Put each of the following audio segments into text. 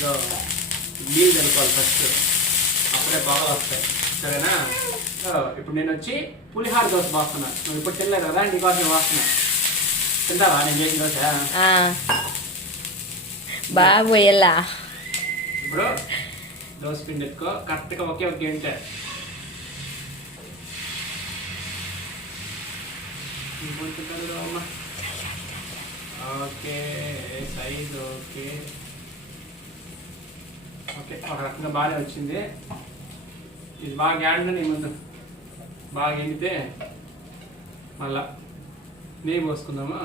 నీళ్ళు కలుపుకోవాలి ఫస్ట్, అప్పుడే బాగా వస్తాయి. సరేనా? ఇప్పుడు నేను వచ్చి పులిహార దోశ పోస్తున్నా. నువ్వు ఇప్పుడు తినలేదు కదా, నీకోసం పోస్తున్నా. తింటావా నేను చేసిన దోశ? బాగా పోయేలా. ఇప్పుడు దోశ పిండి ఎత్తుకో, కరెక్ట్గా ఒకే ఒక గంట. అమ్మ ఓకే, సైజ్ ఓకే ఓకే, ఒక రకంగా బాగానే వచ్చింది. ఇది బాగా ఎండని ముందు బాగా ఎండితే మళ్ళా నెయ్యి పోసుకుందామా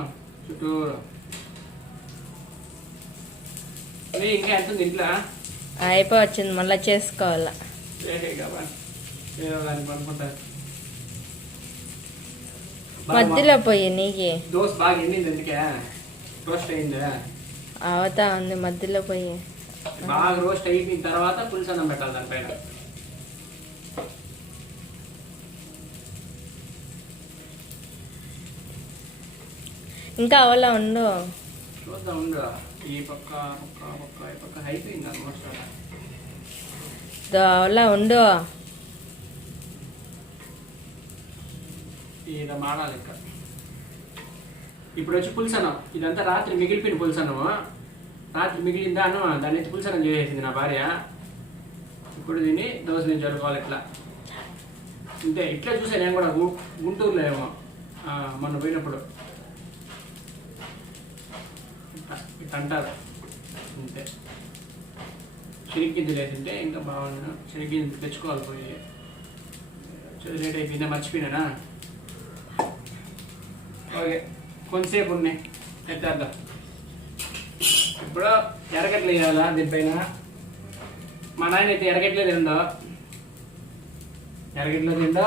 చుట్టూరు. నెయ్యి ఇంకా ఎంత ఉంది ఇంట్లో? అయిపోవచ్చింది, మళ్ళీ చేసుకోవాలా. ఏదో దాన్ని పనుకుంటారు. మధ్యలో పోయి నీకి దోశ బాగా ఎండింది, ఎందుకే రోస్ట్ అయిందా? అవుతా ఉంది, మధ్యలో పోయి బాగా రోస్ట్ అయిన తర్వాత పులుసన్నం పెట్టాలి దానిపైన. ఇంకా అవలా ఉండు, చూద్దాం ఉండు. ఈ పక్క పక్క పక్క ఈ పక్క అయిపోయింది ఆల్మోస్ట్. అవలా ఉండు. ఇలా మాడాలి ఇంకా. ఇప్పుడు వచ్చి పులుసన్నం, ఇదంతా రాత్రి మిగిలిపోయిన పులుసన్నము. రాత్రి మిగిలిందాను దాన్ని పులుసన్నం చేసేసింది నా భార్య. ఇప్పుడు దీన్ని దోశ నుంచి చదువుకోవాలి ఇట్లా. అంతే, ఇట్లా చూసా నేను కూడా గుంటూరులో ఏమో మొన్న పోయినప్పుడు ఇట్లా అంటారు. అంతే, చెనిగ్గింజలు వేసింటే ఇంకా బాగుంది. చెనిగ్గింజలు తెచ్చుకోవాలి పోయి. లేట్ అయిపోయిందా, మర్చిపోయినా. ఓకే, కొంతసేపు ఉన్నాయి, ఎత్తేద్దాం. ఇప్పుడు ఎర్రగడ్డలు వేయాలా దీనిపైన. మా నాయన అయితే ఎర్రగడ్డలే తిందో, ఎర్రగడ్డలో తిందో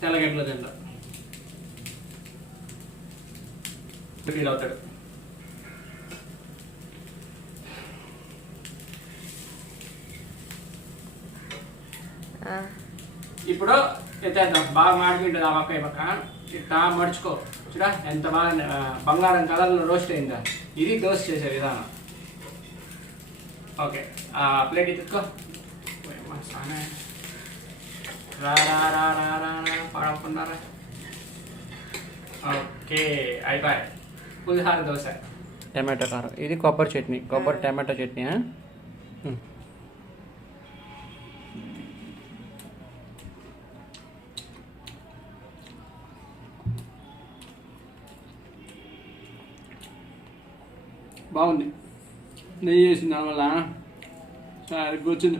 తెల్లగడ్డలో తిందో ఫీల్ అవుతాడు. ఇప్పుడు ఎత్తేద్దాం. బాగా మాడిపోయింటుంది ఆ పక్క ఈ పక్క. ఇట్లా మడుచుకో, చూడా ఎంత బాగా బంగారం కలర్లో రోస్ట్ అయిందా. ఇది దోశ చేసే విధానం. ఓకే, ప్లేట్ ఎత్తుకో. రా రా రా రా రా పడకున్నారా. ఓకే, అయిపోయి పులిహార దోశ. టమాటో కారం, ఇది కొబ్బరి చట్నీ, కొబ్బరి టమాటో చట్నీ. బాగుంది, నెయ్యి వేసిన దానివల్ల సరిగ్గా వచ్చింది.